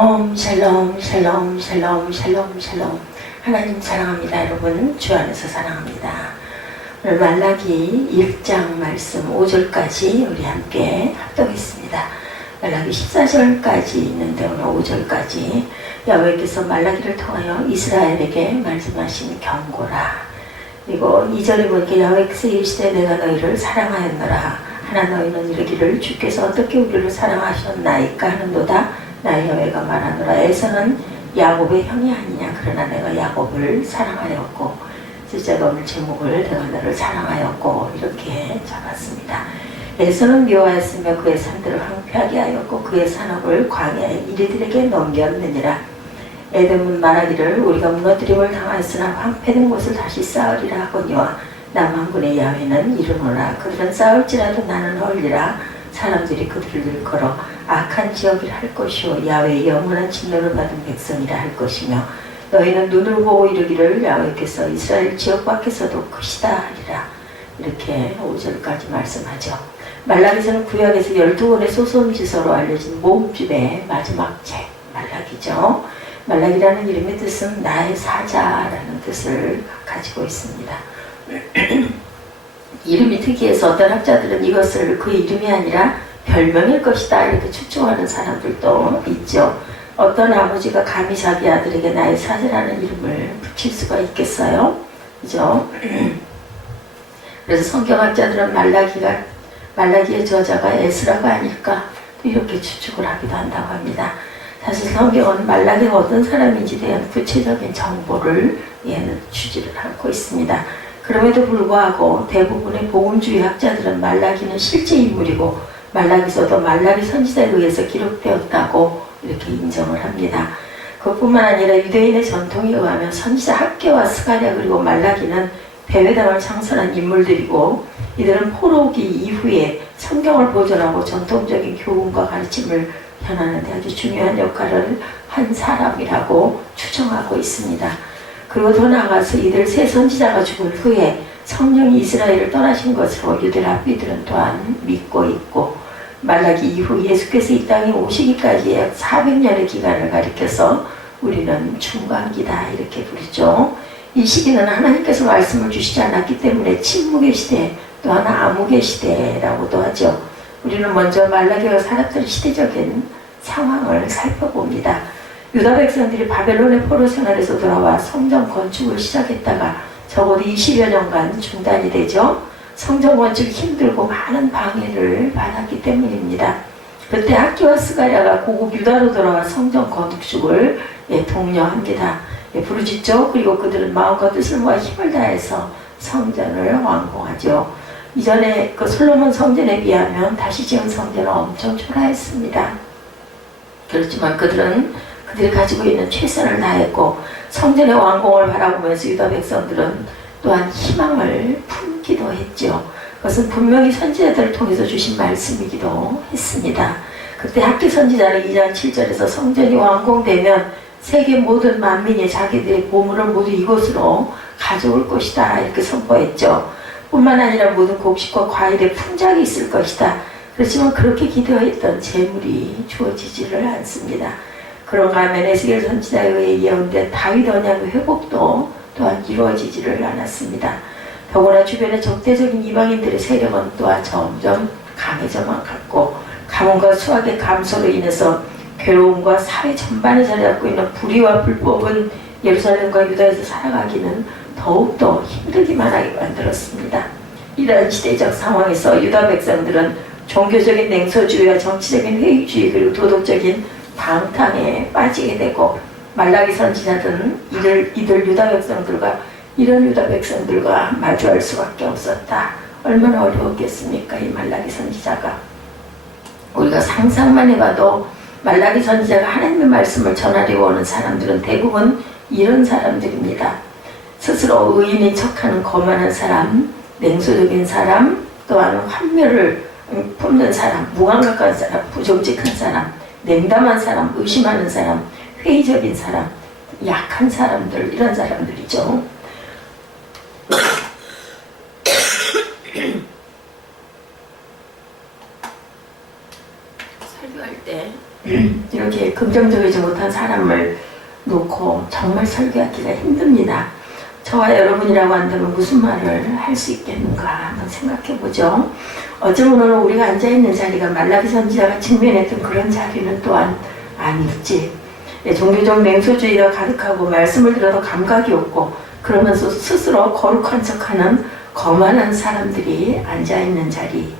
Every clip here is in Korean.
샬롬 샬롬 샬롬 샬롬 샬롬. 하나님 사랑합니다. 여러분 주 안에서 사랑합니다. 오늘 말라기 1장 말씀 5절까지 우리 함께 합독했습니다. 말라기 14절까지 있는데 오늘 5절까지 야훼께서 말라기를 통하여 이스라엘에게 말씀하신 경고라. 그리고 2절에 보니까 야훼께서 이르시되 내가 너희를 사랑하였노라. 하나 너희는 이르기를 주께서 어떻게 우리를 사랑하셨나이까 하는도다. 나 야훼가 말하노라. 에서는 야곱의 형이 아니냐. 그러나 내가 야곱을 사랑하였고 실제로 오늘 제목을 내가 너를 사랑하였고 이렇게 잡았습니다. 에서는 미워하였으며 그의 산들을 황폐하게 하였고 그의 산업을 광야의 이리들에게 넘겼느니라. 에돔은 말하기를 우리가 무너뜨림을 당하였으나 황폐된 곳을 다시 쌓으리라 하거니와 남한군의 야훼는 이르노라. 그들은 쌓을지라도 나는 헐리라. 사람들이 그들을 일컬어 악한 지역이라 할 것이요 야훼의 영원한 진노를 받은 백성이라 할 것이며 너희는 눈을 보고 이르기를 야훼께서 이스라엘 지역 밖에서도 크시다 하리라. 이렇게 5절까지 말씀하죠. 말라기서는 구약에서 12권의 소선지서로 알려진 모음집의 마지막 책 말라기죠. 말라기라는 이름의 뜻은 나의 사자라는 뜻을 가지고 있습니다. 이름이 특이해서 어떤 학자들은 이것을 그의 이름이 아니라 별명일 것이다 이렇게 추측하는 사람들도 있죠. 어떤 아버지가 감히 자기 아들에게 나의 사자라는 이름을 붙일 수가 있겠어요? 그죠? 그래서 성경학자들은 말라기의 저자가 에스라가 아닐까 이렇게 추측을 하기도 한다고 합니다. 사실 성경은 말라기가 어떤 사람인지 대한 구체적인 정보를 주지를 않고 있습니다. 그럼에도 불구하고 대부분의 복음주의 학자들은 말라기는 실제 인물이고 말라기서도 말라기 선지자에 의해서 기록되었다고 이렇게 인정을 합니다. 그뿐만 아니라 유대인의 전통에 의하면 선지자 학개와 스가랴 그리고 말라기는 베레당을 창설한 인물들이고 이들은 포로기 이후에 성경을 보존하고 전통적인 교훈과 가르침을 전하는 데 아주 중요한 역할을 한 사람이라고 추정하고 있습니다. 그리고 더 나아가서 이들 세 선지자가 죽은 후에 성령이 이스라엘을 떠나신 것으로 유대 랍비들은 또한 믿고 있고 말라기 이후 예수께서 이 땅에 오시기까지 약 400년의 기간을 가리켜서 우리는 중간기다 이렇게 부르죠. 이 시기는 하나님께서 말씀을 주시지 않았기 때문에 침묵의 시대 또한 암흑의 시대라고도 하죠. 우리는 먼저 말라기가 살았던 시대적인 상황을 살펴봅니다. 유다 백성들이 바벨론의 포로 생활에서 돌아와 성전 건축을 시작했다가 적어도 20여 년간 중단이 되죠. 성전 건축이 힘들고 많은 방해를 받았기 때문입니다. 그때 학기와 스가랴가 고국 유다로 돌아와 성전 건축을 독려합니다. 부르짖죠. 그리고 그들은 마음과 뜻을 모아 힘을 다해서 성전을 완공하죠. 이전에 그 솔로몬 성전에 비하면 다시 지은 성전은 엄청 초라했습니다. 그렇지만 그들이 가지고 있는 최선을 다했고 성전의 완공을 바라보면서 유다 백성들은 또한 희망을 품기도 했죠. 그것은 분명히 선지자들을 통해서 주신 말씀이기도 했습니다. 그때 학기 선지자는 2장 7절에서 성전이 완공되면 세계 모든 만민이 자기들의 보물을 모두 이곳으로 가져올 것이다 이렇게 선포했죠. 뿐만 아니라 모든 곡식과 과일의 풍작이 있을 것이다. 그렇지만 그렇게 기도했던 재물이 주어지지를 않습니다. 그런가 하면 에스겔 선지자에 의해 예언된 다윗 언약의 회복도 또한 이루어지지를 않았습니다. 더구나 주변의 적대적인 이방인들의 세력은 또한 점점 강해져만 갔고 가뭄과 수확의 감소로 인해서 괴로움과 사회 전반에 자리 잡고 있는 불의와 불법은 예루살렘과 유다에서 살아가기는 더욱더 힘들기만 하게 만들었습니다. 이러한 시대적 상황에서 유다 백성들은 종교적인 냉소주의와 정치적인 회의주의 그리고 도덕적인 방탕에 빠지게 되고 말라기 선지자들은 이들 유다 백성들과 이런 유다 백성들과 마주할 수밖에 없었다. 얼마나 어려웠겠습니까? 이 말라기 선지자가. 우리가 상상만 해봐도 말라기 선지자가 하나님의 말씀을 전하려고 오는 사람들은 대부분 이런 사람들입니다. 스스로 의인인 척하는 거만한 사람, 냉소적인 사람, 또한 환멸을 품는 사람, 무감각한 사람, 부정직한 사람, 냉담한 사람, 의심하는 사람, 회의적인 사람, 약한 사람들, 이런 사람들이죠. 설교할 때 이런 그렇게 긍정적이지 못한 사람을 놓고 정말 설교하기가 힘듭니다. 저와 여러분이라고 한다면 무슨 말을 할 수 있겠는가 한번 생각해 보죠. 어쩌면 오늘 우리가 앉아있는 자리가 말라기 선지자가 직면했던 그런 자리는 또한 아닐지. 종교적 맹소주의가 가득하고 말씀을 들어도 감각이 없고 그러면서 스스로 거룩한 척하는 거만한 사람들이 앉아있는 자리.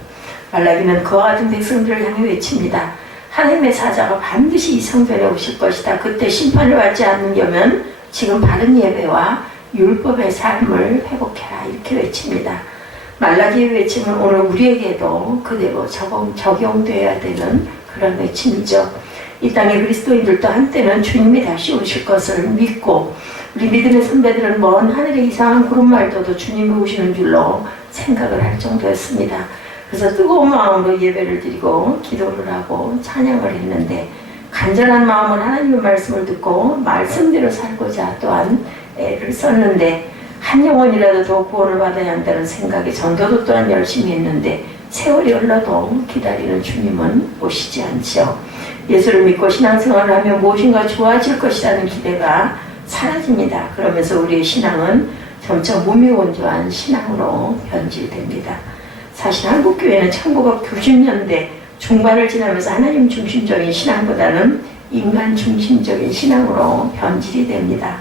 말라기는 그와 같은 백성들을 향해 외칩니다. 하나님의 사자가 반드시 이 성전에 오실 것이다. 그때 심판을 받지 않는다면 지금 바른 예배와 율법의 삶을 회복해라. 이렇게 외칩니다. 말라기의 외침은 오늘 우리에게도 그대로 적용되어야 되는 그런 외침이죠. 이 땅의 그리스도인들도 한때는 주님이 다시 오실 것을 믿고 우리 믿음의 선배들은 먼 하늘의 이상한 구름말도도 주님이 오시는 줄로 생각을 할 정도였습니다. 그래서 뜨거운 마음으로 예배를 드리고 기도를 하고 찬양을 했는데 간절한 마음은 하나님의 말씀을 듣고 말씀대로 살고자 또한 애를 썼는데 한 영혼이라도 더 구원을 받아야 한다는 생각에 전도도 또한 열심히 했는데 세월이 흘러도 기다리는 주님은 오시지 않죠. 예수를 믿고 신앙생활을 하면 무엇인가 좋아질 것이라는 기대가 사라집니다. 그러면서 우리의 신앙은 점차 무미건조한 신앙으로 변질됩니다. 사실 한국교회는 1990년대 중반을 지나면서 하나님 중심적인 신앙보다는 인간 중심적인 신앙으로 변질이 됩니다.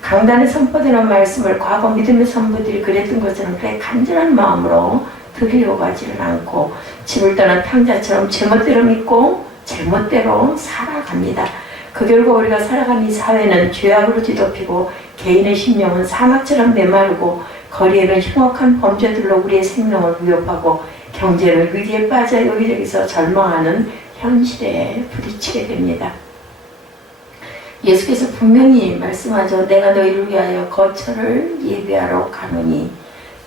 강단에 선포되는 말씀을 과거 믿음의 선부들이 그랬던 것처럼 그래 간절한 마음으로 들으려고 하지는 않고 집을 떠난 탕자처럼 제멋대로 믿고 제멋대로 살아갑니다. 그 결과 우리가 살아가는 이 사회는 죄악으로 뒤덮이고 개인의 심령은 사막처럼 메마르고 거리에는 흉악한 범죄들로 우리의 생명을 위협하고 경제는 위기에 빠져 여기저기서 절망하는 현실에 부딪히게 됩니다. 예수께서 분명히 말씀하죠. 내가 너희를 위하여 거처를 예비하러 가노니.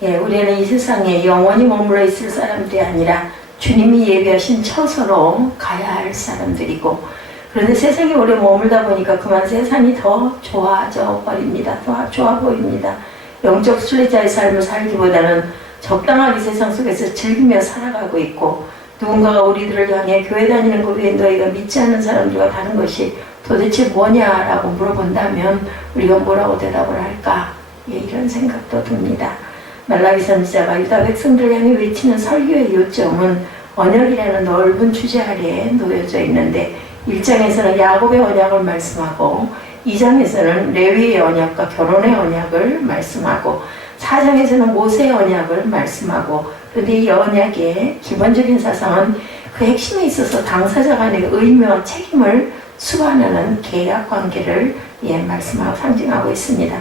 우리는 이 세상에 영원히 머물러 있을 사람들이 아니라 주님이 예비하신 처소로 가야 할 사람들이고 그런데 세상에 오래 머물다 보니까 그만 세상이 더 좋아져 버립니다. 더 좋아 보입니다. 영적 순례자의 삶을 살기보다는 적당하게 세상 속에서 즐기며 살아가고 있고 누군가가 우리들을 향해 교회 다니는 것 외에 너희가 믿지 않는 사람들과 다른 것이 도대체 뭐냐라고 물어본다면 우리가 뭐라고 대답을 할까? 이런 생각도 듭니다. 말라기 선지자가 유다 백성들을 향해 외치는 설교의 요점은 언약이라는 넓은 주제 아래에 놓여져 있는데 1장에서는 야곱의 언약을 말씀하고 2장에서는 레위의 언약과 결혼의 언약을 말씀하고 4장에서는 모세의 언약을 말씀하고 그런데 이 언약의 기본적인 사상은 그 핵심에 있어서 당사자 간의 의무와 책임을 수반하는 계약 관계를 말씀하고 상징하고 있습니다.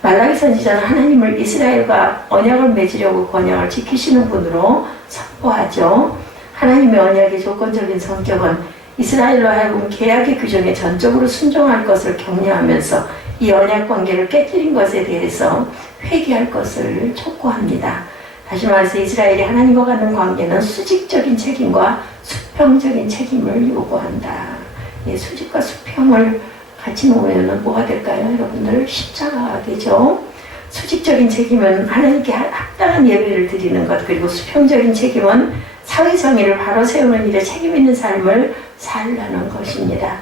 말라기 선지자는 하나님을 이스라엘과 언약을 맺으려고 그 언약을 지키시는 분으로 선포하죠. 하나님의 언약의 조건적인 성격은 이스라엘로 하여금 계약의 규정에 전적으로 순종할 것을 격려하면서 이 언약 관계를 깨뜨린 것에 대해서 회개할 것을 촉구합니다. 다시 말해서 이스라엘이 하나님과 갖는 관계는 수직적인 책임과 수평적인 책임을 요구한다. 수직과 수평을 같이 놓으면 뭐가 될까요? 여러분들 십자가가 되죠. 수직적인 책임은 하나님께 합당한 예배를 드리는 것, 그리고 수평적인 책임은 사회 정의를 바로 세우는 일에 책임 있는 삶을 살라는 것입니다.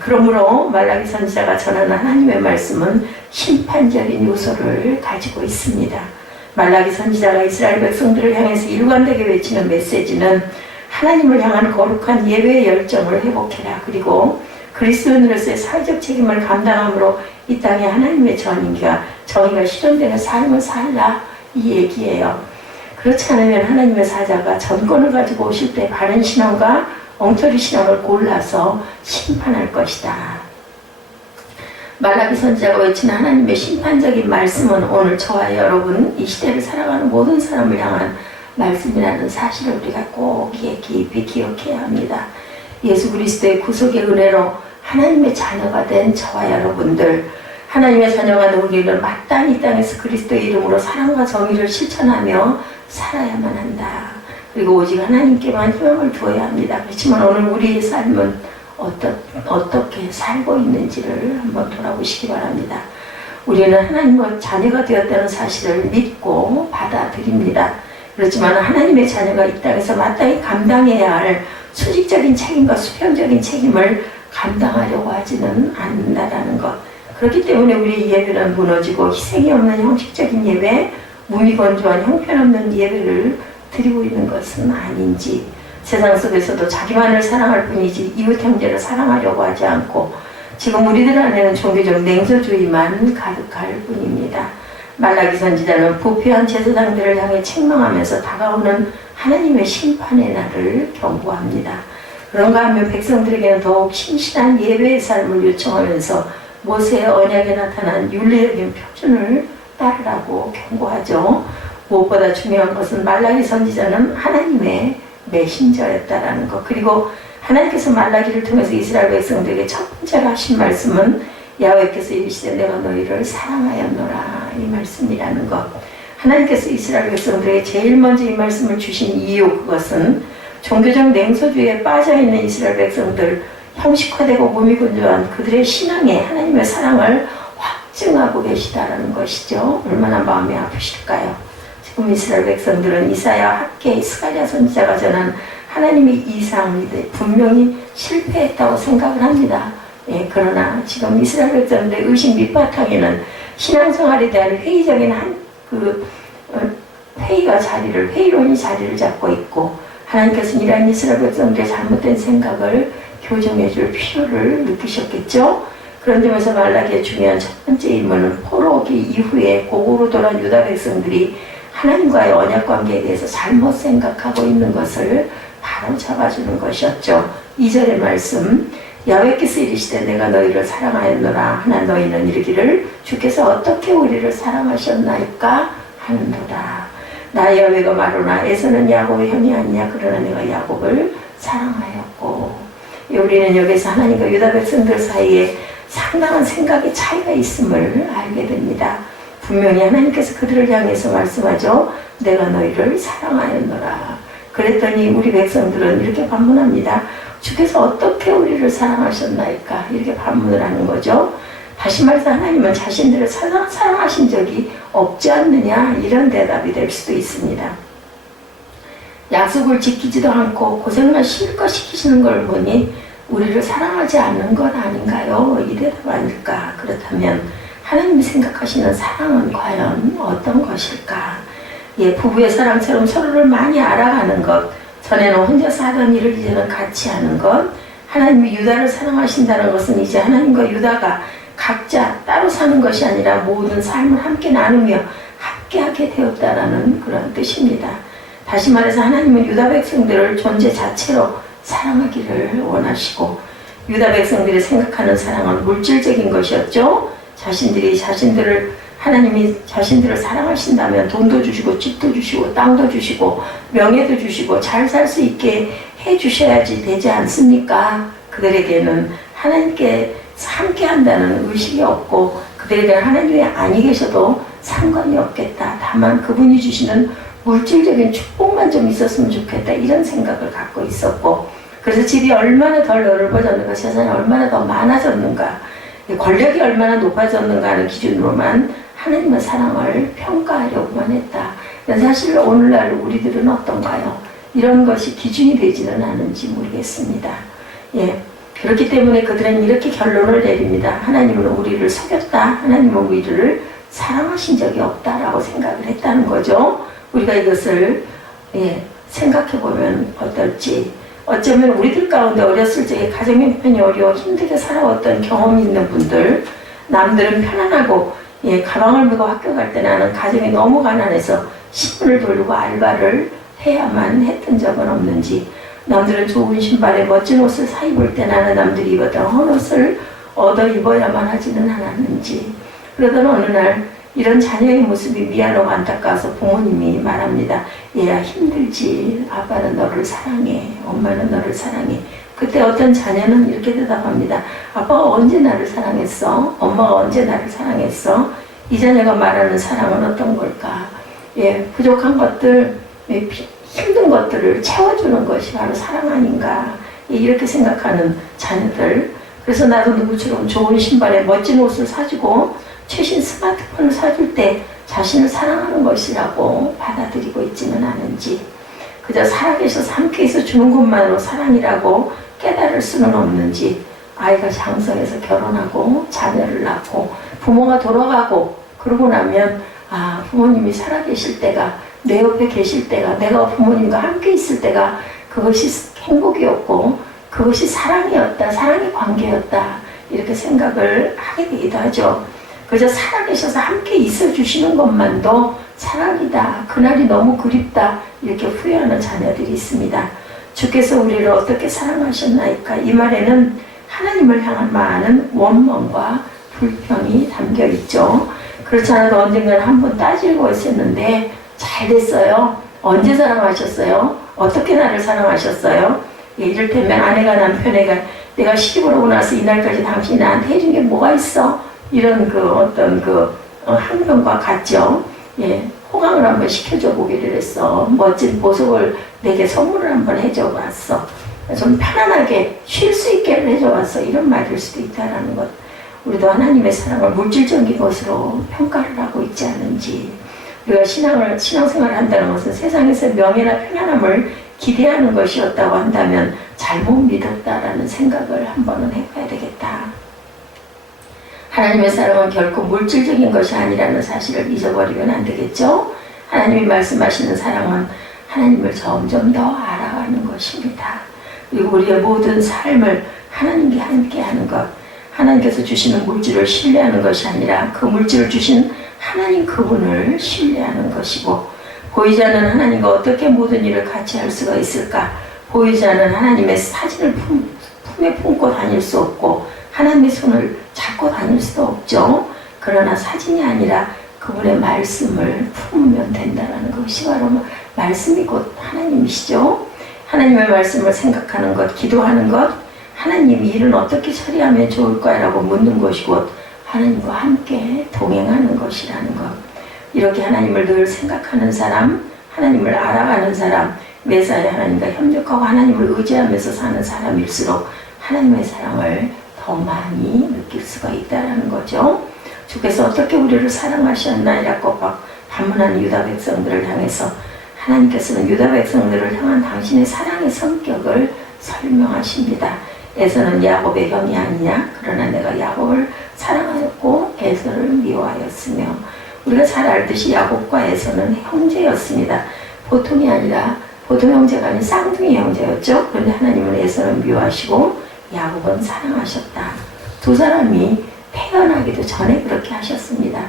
그러므로 말라기 선지자가 전하는 하나님의 말씀은 심판적인 요소를 가지고 있습니다. 말라기 선지자가 이스라엘 백성들을 향해서 일관되게 외치는 메시지는 하나님을 향한 거룩한 예배의 열정을 회복해라. 그리고 그리스도인으로서의 사회적 책임을 감당함으로 이 땅에 하나님의 정의가 실현되는 삶을 살라 이 얘기예요. 그렇지 않으면 하나님의 사자가 전권을 가지고 오실 때 바른 신앙과 엉터리 신앙을 골라서 심판할 것이다. 말라기 선지자가 외치는 하나님의 심판적인 말씀은 오늘 저와 여러분 이 시대를 살아가는 모든 사람을 향한 말씀이라는 사실을 우리가 꼭 깊이 기억해야 합니다. 예수 그리스도의 구속의 은혜로 하나님의 자녀가 된 저와 여러분들, 하나님의 자녀가 된 우리는 마땅히 이 땅에서 그리스도의 이름으로 사랑과 정의를 실천하며 살아야만 한다. 그리고 오직 하나님께만 희망을 두어야 합니다. 그렇지만 오늘 우리의 삶은 어떻게 살고 있는지를 한번 돌아보시기 바랍니다. 우리는 하나님의 자녀가 되었다는 사실을 믿고 받아들입니다. 그렇지만 하나님의 자녀가 이 땅에서 마땅히 감당해야 할 수직적인 책임과 수평적인 책임을 감당하려고 하지는 않는다라는 것. 그렇기 때문에 우리 예배는 무너지고 희생이 없는 형식적인 예배, 무미건조한 형편없는 예배를 드리고 있는 것은 아닌지, 세상 속에서도 자기만을 사랑할 뿐이지 이웃 형제를 사랑하려고 하지 않고 지금 우리들 안에는 종교적 냉소주의만 가득할 뿐입니다. 말라기 선지자는 부패한 제사장들을 향해 책망하면서 다가오는 하나님의 심판의 날을 경고합니다. 그런가 하면 백성들에게는 더욱 신실한 예배의 삶을 요청하면서 모세의 언약에 나타난 윤리적인 표준을 따르라고 경고하죠. 무엇보다 중요한 것은 말라기 선지자는 하나님의 메신저였다라는 것. 그리고 하나님께서 말라기를 통해서 이스라엘 백성들에게 첫 번째로 하신 말씀은 야훼께서 이르시되 내가 너희를 사랑하였노라 이 말씀이라는 것. 하나님께서 이스라엘 백성들에게 제일 먼저 이 말씀을 주신 이유, 그것은 종교적 냉소주의에 빠져있는 이스라엘 백성들, 형식화되고 무미건조한 그들의 신앙에 하나님의 사랑을 확증하고 계시다라는 것이죠. 얼마나 마음이 아프실까요? 지금 이스라엘 백성들은 이사야, 학개, 스가랴 선지자가 전한 하나님의 이상이 분명히 실패했다고 생각을 합니다. 예, 그러나 지금 이스라엘 백성들의 의식 밑바탕에는 신앙생활에 대한 회의적인 회의론이 자리를 잡고 있고, 하나님께서는 이러한 이스라엘 백성들의 잘못된 생각을 교정해 줄 필요를 느끼셨겠죠. 그런 점에서 말라기의 중요한 첫 번째 임무는 포로기 이후에 고국으로 돌아온 유다 백성들이 하나님과의 언약 관계에 대해서 잘못 생각하고 있는 것을 바로 잡아주는 것이었죠. 2절의 말씀, 야훼께서 이르시되 내가 너희를 사랑하였노라 하나 너희는 이르기를 주께서 어떻게 우리를 사랑하셨나이까 하는도다. 나 야훼가 말하노라 에서는 야곱의 형이 아니냐 그러나 내가 야곱을 사랑하였고. 우리는 여기서 하나님과 유다 백성들 사이에 상당한 생각의 차이가 있음을 알게 됩니다. 분명히 하나님께서 그들을 향해서 말씀하죠. 내가 너희를 사랑하였노라. 그랬더니 우리 백성들은 이렇게 반문합니다. 주께서 어떻게 우리를 사랑하셨나이까? 이렇게 반문을 하는 거죠. 다시 말해서 하나님은 자신들을 사랑하신 적이 없지 않느냐, 이런 대답이 될 수도 있습니다. 약속을 지키지도 않고 고생만 실컷 시키시는 걸 보니 우리를 사랑하지 않는 것 아닌가요? 이 대답 아닐까? 그렇다면 하나님이 생각하시는 사랑은 과연 어떤 것일까? 예, 부부의 사랑처럼 서로를 많이 알아가는 것, 전에는 혼자서 하던 일을 이제는 같이 하는 것, 하나님이 유다를 사랑하신다는 것은 이제 하나님과 유다가 각자 따로 사는 것이 아니라 모든 삶을 함께 나누며 함께하게 되었다라는 그런 뜻입니다. 다시 말해서 하나님은 유다 백성들을 존재 자체로 사랑하기를 원하시고, 유다 백성들이 생각하는 사랑은 물질적인 것이었죠. 하나님이 자신들을 사랑하신다면 돈도 주시고 집도 주시고 땅도 주시고 명예도 주시고 잘 살 수 있게 해주셔야지 되지 않습니까? 그들에게는 하나님께 함께 한다는 의식이 없고 그들에게는 하나님이 아니 계셔도 상관이 없겠다. 다만 그분이 주시는 물질적인 축복만 좀 있었으면 좋겠다, 이런 생각을 갖고 있었고, 그래서 집이 얼마나 더 넓어졌는가, 세상이 얼마나 더 많아졌는가, 권력이 얼마나 높아졌는가 하는 기준으로만 하나님의 사랑을 평가하려고만 했다. 사실 오늘날 우리들은 어떤가요? 이런 것이 기준이 되지는 않은지 모르겠습니다. 예, 그렇기 때문에 그들은 이렇게 결론을 내립니다. 하나님은 우리를 속였다. 하나님은 우리를 사랑하신 적이 없다라고 생각을 했다는 거죠. 우리가 이것을 생각해보면 어떨지. 어쩌면 우리들 가운데 어렸을 적에 가정 형편이 어려워 힘들게 살아왔던 경험이 있는 분들, 남들은 편안하고 가방을 메고 학교 갈 때 나는 가정이 너무 가난해서 신문을 돌리고 알바를 해야만 했던 적은 없는지, 남들은 좋은 신발에 멋진 옷을 사 입을 때 나는 남들이 입었던 헌옷을 얻어 입어야만 하지는 않았는지. 그러던 어느 날 이런 자녀의 모습이 미안하고 안타까워서 부모님이 말합니다. 얘야 힘들지, 아빠는 너를 사랑해, 엄마는 너를 사랑해. 그때 어떤 자녀는 이렇게 대답합니다. 아빠가 언제 나를 사랑했어? 엄마가 언제 나를 사랑했어? 이 자녀가 말하는 사랑은 어떤 걸까? 부족한 것들, 힘든 것들을 채워주는 것이 바로 사랑 아닌가, 이렇게 생각하는 자녀들. 그래서 나도 누구처럼 좋은 신발에 멋진 옷을 사주고 최신 스마트폰을 사줄 때 자신을 사랑하는 것이라고 받아들이고 있지는 않은지, 그저 살아계셔서 함께해서 주는 것만으로 사랑이라고 깨달을 수는 없는지, 아이가 장성해서 결혼하고 자녀를 낳고 부모가 돌아가고 그러고 나면 부모님이 살아계실 때가 내 옆에 계실 때가 내가 부모님과 함께 있을 때가 그것이 행복이었고 그것이 사랑이었다. 사랑의 관계였다. 이렇게 생각을 하게 되기도 하죠. 그저 살아계셔서 함께 있어주시는 것만도 사랑이다. 그날이 너무 그립다. 이렇게 후회하는 자녀들이 있습니다. 주께서 우리를 어떻게 사랑하셨나이까? 이 말에는 하나님을 향한 많은 원망과 불평이 담겨 있죠. 그렇지 않아도 언젠가는 한번 따지고 있었는데 잘 됐어요. 언제 사랑하셨어요? 어떻게 나를 사랑하셨어요? 이를테면 아내가 남편에게 내가 시집을 오고 나서 이날까지 당신이 나한테 해준 게 뭐가 있어? 이런 항변과 같죠. 호강을 한번 시켜줘 보기를 했어. 멋진 보석을 내게 선물을 한번 해줘 봤어. 좀 편안하게 쉴 수 있게 해줘 봤어. 이런 말일 수도 있다는 것. 우리도 하나님의 사랑을 물질적인 것으로 평가를 하고 있지 않은지. 우리가 신앙생활을 한다는 것은 세상에서 명예나 편안함을 기대하는 것이었다고 한다면 잘못 믿었다라는 생각을 한번은 해봐야 되겠다. 하나님의 사랑은 결코 물질적인 것이 아니라는 사실을 잊어버리면 안 되겠죠? 하나님이 말씀하시는 사랑은 하나님을 점점 더 알아가는 것입니다. 그리고 우리의 모든 삶을 하나님께 함께하는 것, 하나님께서 주시는 물질을 신뢰하는 것이 아니라 그 물질을 주신 하나님 그분을 신뢰하는 것이고, 보이지 않는 하나님과 어떻게 모든 일을 같이 할 수가 있을까? 보이지 않는 하나님의 사진을 품에 품고 다닐 수 없고 하나님의 손을 잡고 다닐 수도 없죠. 그러나 사진이 아니라 그분의 말씀을 품으면 된다는 것이 바로 말씀이 곧 하나님이시죠. 하나님의 말씀을 생각하는 것, 기도하는 것, 하나님 이 일은 어떻게 처리하면 좋을까라고 묻는 것이 곧 하나님과 함께 동행하는 것이라는 것. 이렇게 하나님을 늘 생각하는 사람, 하나님을 알아가는 사람, 매사에 하나님과 협력하고 하나님을 의지하면서 사는 사람일수록 하나님의 사랑을 더 많이 느낄 수가 있다는 거죠. 주께서 어떻게 우리를 사랑하셨나이라고 반문하는 유다 백성들을 향해서 하나님께서는 유다 백성들을 향한 당신의 사랑의 성격을 설명하십니다. 에서는 야곱의 형이 아니냐? 그러나 내가 야곱을 사랑하였고 에서를 미워하였으며, 우리가 잘 알듯이 야곱과 에서는 형제였습니다. 보통이 아니라 보통 형제가 아닌 쌍둥이 형제였죠. 그런데 하나님은 에서를 미워하시고 야곱은 사랑하셨다. 두 사람이 태어나기도 전에 그렇게 하셨습니다.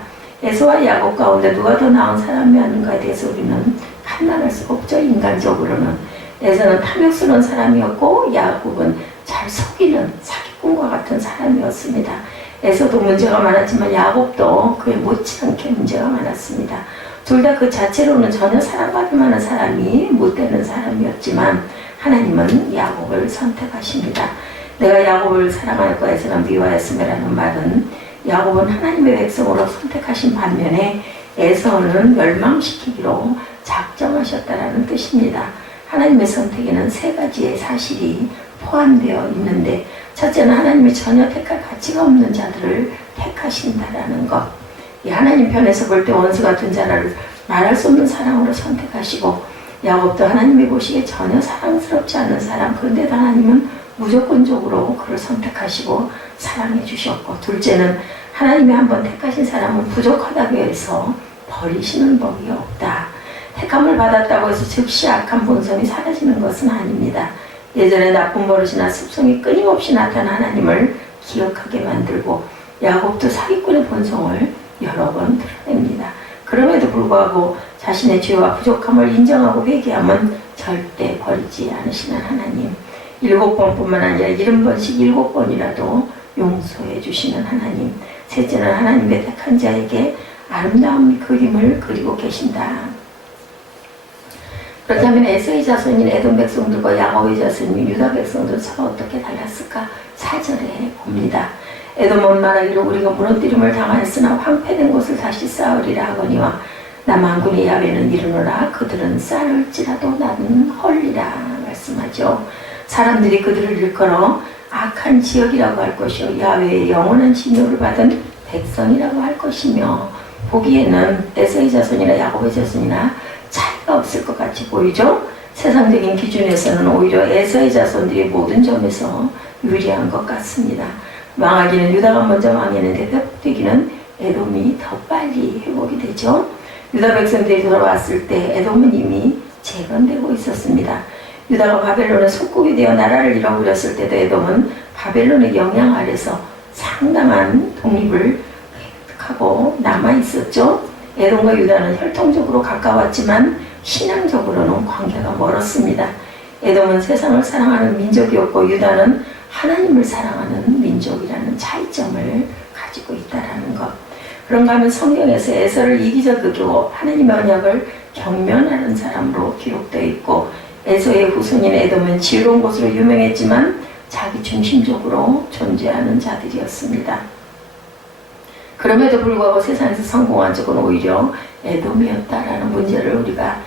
에서와 야곱 가운데 누가 더 나은 사람이었는가에 대해서 우리는 판단할 수가 없죠. 인간적으로는. 에서는 탐욕스러운 사람이었고 야곱은 잘 속이는 사기꾼과 같은 사람이었습니다. 에서도 문제가 많았지만 야곱도 그에 못지않게 문제가 많았습니다. 둘 다 그 자체로는 전혀 사랑받을 만한 사람이 못 되는 사람이었지만 하나님은 야곱을 선택하십니다. 내가 야곱을 사랑할 거에서는 미워하였음이라는 말은 야곱은 하나님의 백성으로 선택하신 반면에 에서는 멸망시키기로 작정하셨다라는 뜻입니다. 하나님의 선택에는 세 가지의 사실이 포함되어 있는데, 첫째는 하나님이 전혀 택할 가치가 없는 자들을 택하신다라는 것. 이 하나님 편에서 볼 때 원수 같은 자를 말할 수 없는 사랑으로 선택하시고, 야곱도 하나님이 보시기에 전혀 사랑스럽지 않은 사람, 그런데도 하나님은 무조건적으로 그를 선택하시고 사랑해 주셨고, 둘째는 하나님이 한번 택하신 사람은 부족하다고 해서 버리시는 법이 없다. 택함을 받았다고 해서 즉시 악한 본성이 사라지는 것은 아닙니다. 예전에 나쁜 버릇이나 습성이 끊임없이 나타난 하나님을 기억하게 만들고, 야곱도 사기꾼의 본성을 여러 번 드러냅니다. 그럼에도 불구하고 자신의 죄와 부족함을 인정하고 회개하면 절대 버리지 않으시는 하나님. 7번뿐만 아니라 70번씩 7번이라도 용서해 주시는 하나님. 셋째는 하나님의 택한 자에게 아름다운 그림을 그리고 계신다. 그렇다면 에서의 자손인 에돔 백성들과 야곱의 자손인 유다 백성들은 서로 어떻게 달랐을까? 4절에 봅니다. 에돔은 말하기를 우리가 무너뜨림을 당하였으나 황폐된 곳을 다시 쌓으리라 하거니와 나 만군의 야훼는 이르노라. 그들은 쌓을지라도 나는 헐리라 말씀하죠. 사람들이 그들을 일컬어 악한 지역이라고 할 것이요 야훼의 영원한 진노를 받은 백성이라고 할 것이며, 보기에는 에서의 자손이나 야곱의 자손이나 차이가 없을 것 같이 보이죠. 세상적인 기준에서는 오히려 에서의 자손들이 모든 점에서 유리한 것 같습니다. 망하기는 유다가 먼저 망했는데 회복되기는 에돔이 더 빨리 회복이 되죠. 유다 백성들이 돌아왔을 때 에돔은 이미 재건되고 있었습니다. 유다가 바벨론의 속국이 되어 나라를 잃어버렸을 때도 에돔은 바벨론의 영향 아래서 상당한 독립을 획득하고 남아있었죠. 에돔과 유다는 혈통적으로 가까웠지만 신앙적으로는 관계가 멀었습니다. 에돔은 세상을 사랑하는 민족이었고 유다는 하나님을 사랑하는 민족이라는 차이점을 가지고 있다는 것. 그런가 하면 성경에서 에서를 이기적이고 하나님의 언약을 경멸하는 사람으로 기록되어 있고 에서의 후손인 에돔은 지혜로운 것으로 유명했지만 자기 중심적으로 존재하는 자들이었습니다. 그럼에도 불구하고 세상에서 성공한 적은 오히려 에돔이었다라는 문제를 우리가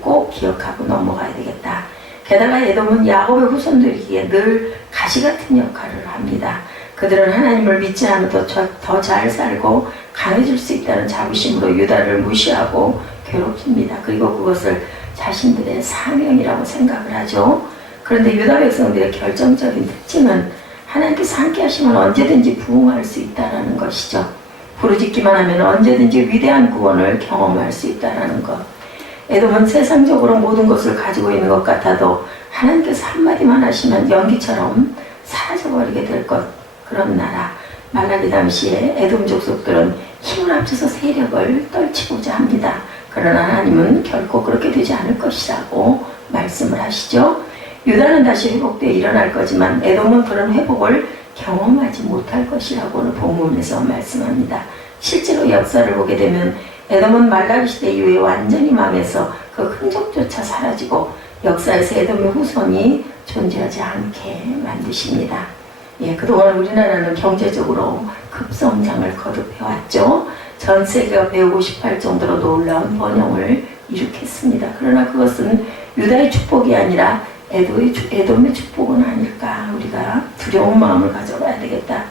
꼭 기억하고 넘어가야 되겠다. 게다가 에돔은 야곱의 후손들이기에 늘 가시같은 역할을 합니다. 그들은 하나님을 믿지 않아도 더 잘 살고 강해질 수 있다는 자부심으로 유다를 무시하고 괴롭힙니다. 그리고 그것을 자신들의 사명이라고 생각을 하죠. 그런데 유다 백성들의 결정적인 특징은 하나님께서 함께 하시면 언제든지 부흥할 수 있다는 것이죠. 부르짖기만 하면 언제든지 위대한 구원을 경험할 수 있다는 것. 에돔은 세상적으로 모든 것을 가지고 있는 것 같아도 하나님께서 한마디만 하시면 연기처럼 사라져버리게 될 것. 그런 나라. 말라기 당시에 에돔 족속들은 힘을 합쳐서 세력을 떨치고자 합니다. 그러나 하나님은 결코 그렇게 되지 않을 것이라고 말씀을 하시죠. 유다는 다시 회복되어 일어날 거지만 에돔은 그런 회복을 경험하지 못할 것이라고는 본문에서 말씀합니다. 실제로 역사를 보게 되면 에돔은 말라기 시대 이후에 완전히 망해서 그 흔적조차 사라지고 역사에서 에돔의 후손이 존재하지 않게 만드십니다. 그동안 우리나라는 경제적으로 급성장을 거듭해왔죠. 전 세계가 배우고 싶어 할 정도로 놀라운 번영을 일으켰습니다. 그러나 그것은 유다의 축복이 아니라 에돔의 축복은 아닐까. 우리가 두려운 마음을 가져봐야 되겠다.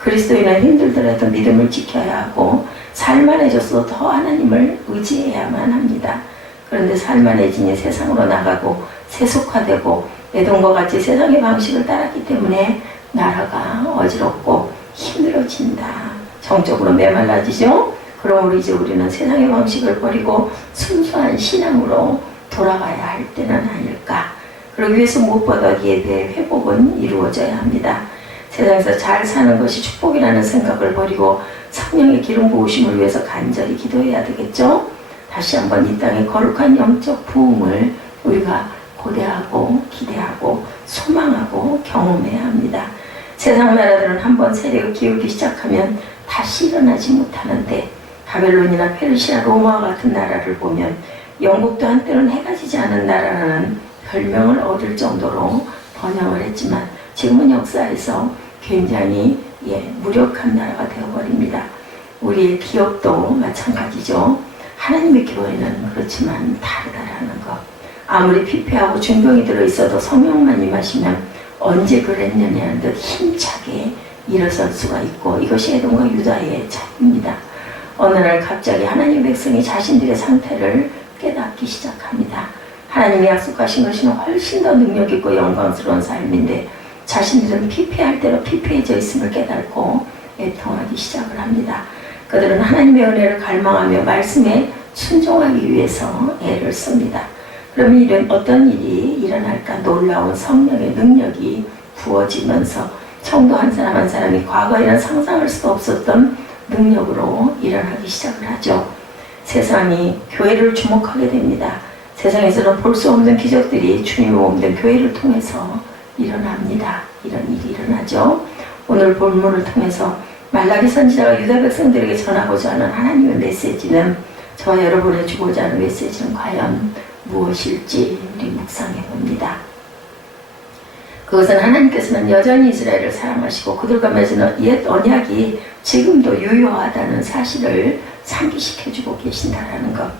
그리스도인은 힘들더라도 믿음을 지켜야 하고 살만해져서 더 하나님을 의지해야만 합니다. 그런데 살만해지니 세상으로 나가고 세속화되고 에돔과 같이 세상의 방식을 따랐기 때문에 나라가 어지럽고 힘들어진다. 정적으로 메말라지죠. 그러므로 이제 우리는 세상의 방식을 버리고 순수한 신앙으로 돌아가야 할 때는 아닐까. 그러기 위해서 무엇보다 예배의 회복은 이루어져야 합니다. 세상에서 잘 사는 것이 축복이라는 생각을 버리고 성령의 기름 부으심을 위해서 간절히 기도해야 되겠죠. 다시 한번 이 땅의 거룩한 영적 부흥을 우리가 고대하고 기대하고 소망하고 경험해야 합니다. 세상 나라들은 한번 세력을 기울기 시작하면 다시 일어나지 못하는데 바벨론이나 페르시아, 로마와 같은 나라를 보면 영국도 한때는 해가 지지 않은 나라라는 별명을 얻을 정도로 번영을 했지만 지금은 역사에서 굉장히 무력한 나라가 되어버립니다. 우리의 기업도 마찬가지죠. 하나님의 교회는 그렇지만 다르다라는 것. 아무리 피폐하고 중병이 들어있어도 성령만 임하시면 언제 그랬느냐는 듯 힘차게 일어설 수가 있고 이것이 에돔과 유다의 차이입니다. 어느 날 갑자기 하나님의 백성이 자신들의 상태를 깨닫기 시작합니다. 하나님이 약속하신 것은 훨씬 더 능력있고 영광스러운 삶인데 자신들은 피폐할 대로 피폐해져 있음을 깨닫고 애통하기 시작을 합니다. 그들은 하나님의 은혜를 갈망하며 말씀에 순종하기 위해서 애를 씁니다. 그러면 어떤 일이 일어날까? 놀라운 성령의 능력이 부어지면서 성도 한 사람 한 사람이 과거에는 상상할 수도 없었던 능력으로 일어나기 시작을 하죠. 세상이 교회를 주목하게 됩니다. 세상에서는 볼 수 없는 기적들이 주님의 몸된 교회를 통해서 일어납니다. 이런 일이 일어나죠. 오늘 본문을 통해서 말라기 선지자가 유다 백성들에게 전하고자 하는 하나님의 메시지는 저와 여러분의 주고자 하는 메시지는 과연 무엇일지 우리 묵상해 봅니다. 그것은 하나님께서는 여전히 이스라엘을 사랑하시고 그들과 맺은 옛 언약이 지금도 유효하다는 사실을 상기시켜주고 계신다라는 것.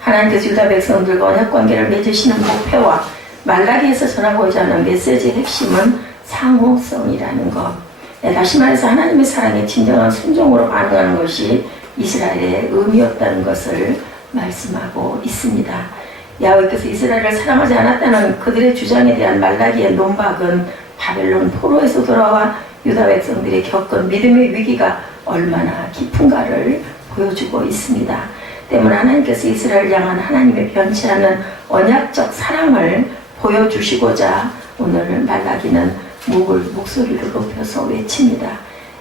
하나님께서 유다 백성들과 언약 관계를 맺으시는 목표와 말라기에서 전하고자 하는 메시지의 핵심은 상호성이라는 것. 다시 말해서 하나님의 사랑에 진정한 순종으로 반응하는 것이 이스라엘의 의미였다는 것을 말씀하고 있습니다. 야훼께서 이스라엘을 사랑하지 않았다는 그들의 주장에 대한 말라기의 논박은 바벨론 포로에서 돌아와 유다 백성들이 겪은 믿음의 위기가 얼마나 깊은가를 보여주고 있습니다. 때문에 하나님께서 이스라엘을 향한 하나님의 변치 않는 언약적 사랑을 보여주시고자 오늘 말라기는 목소리를 높여서 외칩니다.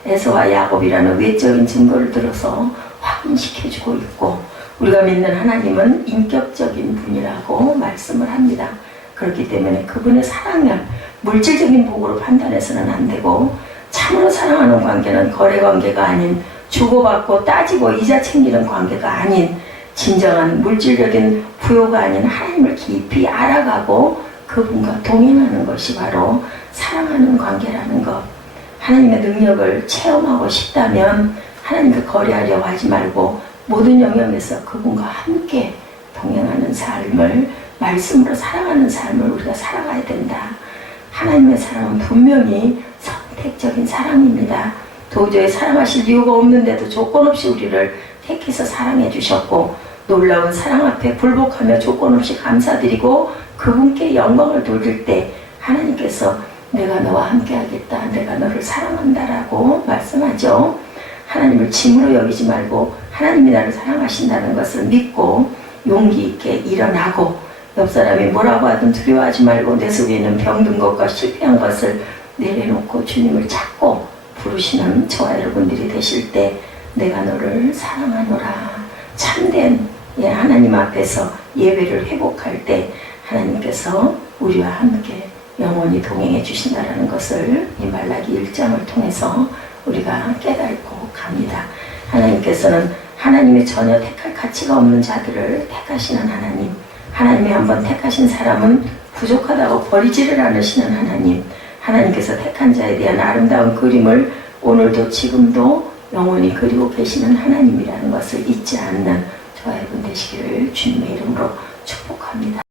에서와 야곱이라는 외적인 증거를 들어서 확인시켜주고 있고, 우리가 믿는 하나님은 인격적인 분이라고 말씀을 합니다. 그렇기 때문에 그분의 사랑을 물질적인 복으로 판단해서는 안 되고, 참으로 사랑하는 관계는 거래 관계가 아닌 주고받고 따지고 이자 챙기는 관계가 아닌 진정한 물질적인 부요가 아닌 하나님을 깊이 알아가고 그분과 동행하는 것이 바로 사랑하는 관계라는 것. 하나님의 능력을 체험하고 싶다면 하나님과 거래하려고 하지 말고 모든 영역에서 그분과 함께 동행하는 삶을, 말씀으로 사랑하는 삶을 우리가 살아가야 된다. 하나님의 사랑은 분명히 선택적인 사랑입니다. 도저히 사랑하실 이유가 없는데도 조건 없이 우리를 택해서 사랑해 주셨고, 놀라운 사랑 앞에 불복하며 조건 없이 감사드리고 그분께 영광을 돌릴 때 하나님께서 내가 너와 함께 하겠다, 내가 너를 사랑한다라고 말씀하죠. 하나님을 짐으로 여기지 말고 하나님이 나를 사랑하신다는 것을 믿고 용기 있게 일어나고, 옆 사람이 뭐라고 하든 두려워하지 말고 내 속에 있는 병든 것과 실패한 것을 내려놓고 주님을 찾고 부르시는 저와 여러분들이 되실 때 내가 너를 사랑하노라. 참된 하나님 앞에서 예배를 회복할 때 하나님께서 우리와 함께 영원히 동행해 주신다는 것을 이 말라기 1장을 통해서 우리가 깨닫고 갑니다. 하나님께서는 하나님이 전혀 택할 가치가 없는 자들을 택하시는 하나님, 하나님이 한번 택하신 사람은 부족하다고 버리지를 않으시는 하나님, 하나님께서 택한 자에 대한 아름다운 그림을 오늘도 지금도 영원히 그리고 계시는 하나님이라는 것을 잊지 않는 저와 여러분 되시기를 주님의 이름으로 축복합니다.